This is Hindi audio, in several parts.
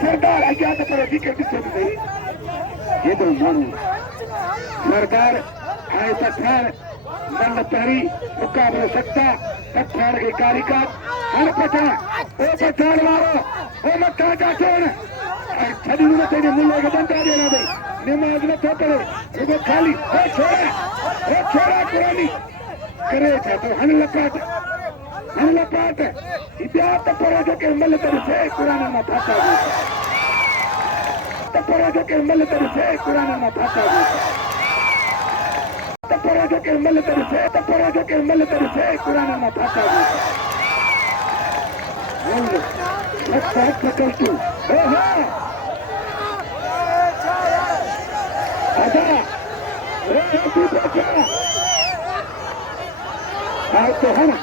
सरदार अॻियां त पर विकेट ॾिसो त सही हेॾो माण्हू सरदार ऐं पठान मन पहिरीं मुक़ाबिलो सकता पठान खे कारीगर हाणे पठान ओ पठान वारो ओ मथां जा चोण ऐं छॾी न तेरे मुल्ले खे बंदा ॾियणा अथई निमाज़ नथो करे रुगो खाली ओ छोड़ा पुरानी करे छा तो हन लपाट ॿिया त पर जेके मल त ॾिसे क़ुर मां फाटा त पर जेके मल त ॾिसे क़ुर मां फाटा त पर जेके मल त ॾिसे क़ुर मां फाटा कष्टू तो है ना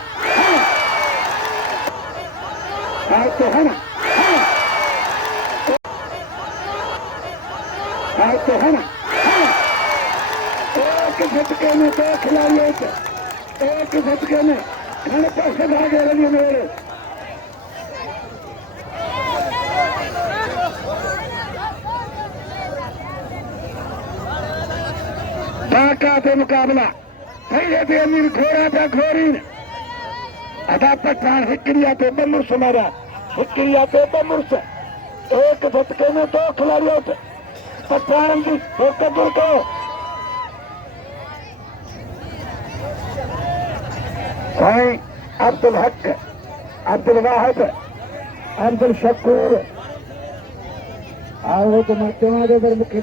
तो है ना एक झटके में दो खिलाड़ियों से एक झटके में घने पैसे भागे रही मेरे बाका पे मुकाबला पहले भी अमीर घोड़ा पे घोरीन अदा पठान हिकड़िया पे बमुर्स मारा हिकड़िया पे बमुर्स एक झटके में दो खिलाड़ियों से पठान की एक दूर को साईं अब्दुल हक अब्दुल वाहिद अब्दुल शकूर आओ तो मैं चवा दे पर मुख्य